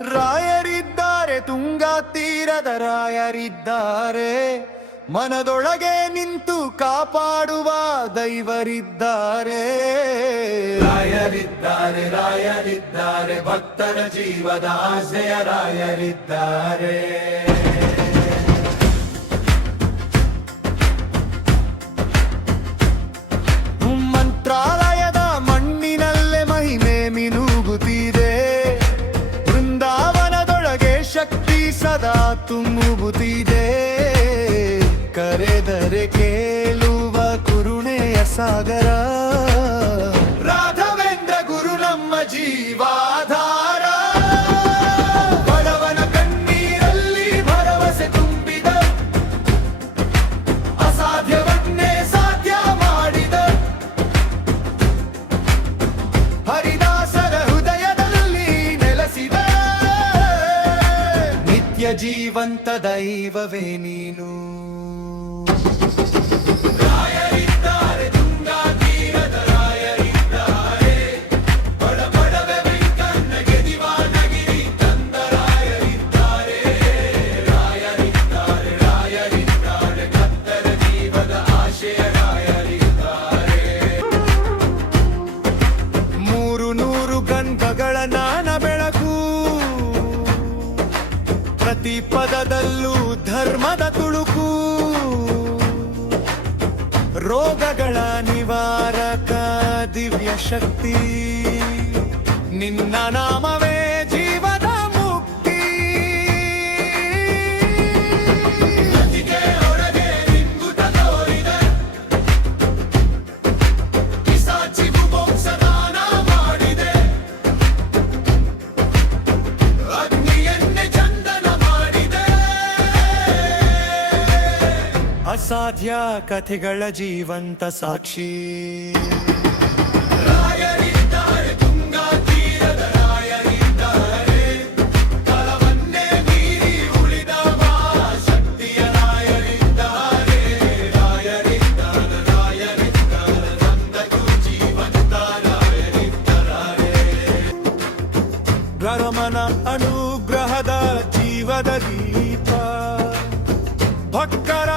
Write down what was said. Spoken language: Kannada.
ರಾಯರಿದ್ದಾರೆ, ತುಂಗಾ ತೀರದ ರಾಯರಿದ್ದಾರೆ, ಮನದೊಳಗೆ ನಿಂತು ಕಾಪಾಡುವ ದೈವರಿದ್ದಾರೆ. ರಾಯರಿದ್ದಾರೆ, ರಾಯರಿದ್ದಾರೆ, ಭಕ್ತರ ಜೀವದ ಆಸೆಯ ರಾಯರಿದ್ದಾರೆ. ಮಂತ್ರಾಲಯದ ಮಣ್ಣಿನಲ್ಲೇ ಮಹಿಮೆ ಮಿನುಗುತ್ತಿದೆ, ಬೃಂದಾವನದೊಳಗೆ ಶಕ್ತಿ ಸದಾ ತುಂಬುತ್ತಿದೆ. ಕರೆದರೆ ಕೇಳುವ ಕರುಣೆಯ ಸಾಗರ, ರಾಘವೇಂದ್ರ ಗುರು ನಮ್ಮ ಜೀವಾಧಾರ. ಬಡವನ ಕಣ್ಣೀರಲ್ಲಿ ಭರವಸೆ ತುಂಬಿದ, ಅಸಾಧ್ಯವನ್ನೇ ಸಾಧ್ಯ ಮಾಡಿದ ಹರಿದಾಸರ ಹೃದಯದಲ್ಲಿ ನೆಲೆಸಿದ ನಿತ್ಯ ಜೀವಂತ ದೈವವೇ ನೀನು. ರಾಯರಿದ್ದಾರೆ, ತುಂಗಾ ತೀರದ ರಾಯರಿದ್ದಾರೆ, ಬಡಬಡವೆ ಬೆಂಕನ್ನ ಗೆದಿವ ನಗಿರಿ ತಂದ ರಾಯರಿದ್ದಾರೆ. ರಾಯರಿದ್ದಾರೆ, ರಾಯರಿದ್ದಾರೆ, ಭಕ್ತರ ಜೀವದ ಆಶಯ ರಾಯರಿದ್ದಾರೆ. 300 ಗಂಧಗಳ ನಾನ ಬೆಳಕು, ಪ್ರತಿ ಪದದಲ್ಲೂ ಧರ್ಮದ ತುಳುಕು. ರೋಗಗಳ ನಿವಾರಕ ದಿವ್ಯ ಶಕ್ತಿ, ನಿನ್ನ ನಾಮವೇ ಜೀವದ ಮುಕ್ತಿ. ನದಿಗೆ ಹೊರಗೆ ನಿಂಗುತ ತೋರಿದ, ಪಿಶಾಚಿಗೂ ಮೋಕ್ಷದಾನ ಮಾಡಿದೆ, ಅಗ್ನಿಯನ್ನೇ ಚಂದನ ಮಾಡಿದೆ. ಅಸಾಧ್ಯ ಕಥೆಗಳ ಜೀವಂತ ಸಾಕ್ಷಿ. ರಾಯರಿದ್ದಾರೆ, ತುಂಗಾ ತೀರದ ರಾಯರಿದ್ದಾರೆ, ಕಾಲವನ್ನೇ ಮೀರಿ ಉಳಿದ ಶಕ್ತಿಯ ರಾಯರಿದ್ದಾರೆ. ರಾಯರಿದ್ದಾರೆ, ರಾಯರಿದ್ದಾರೆ, ನಂದಗೂ ಜೀವಂತ ರಾಯರಿದ್ದಾರೆ. ಗರಮನ ಅನುಗ್ರಹದ ಜೀವದ ದೀಪ, ಭಕ್ತರ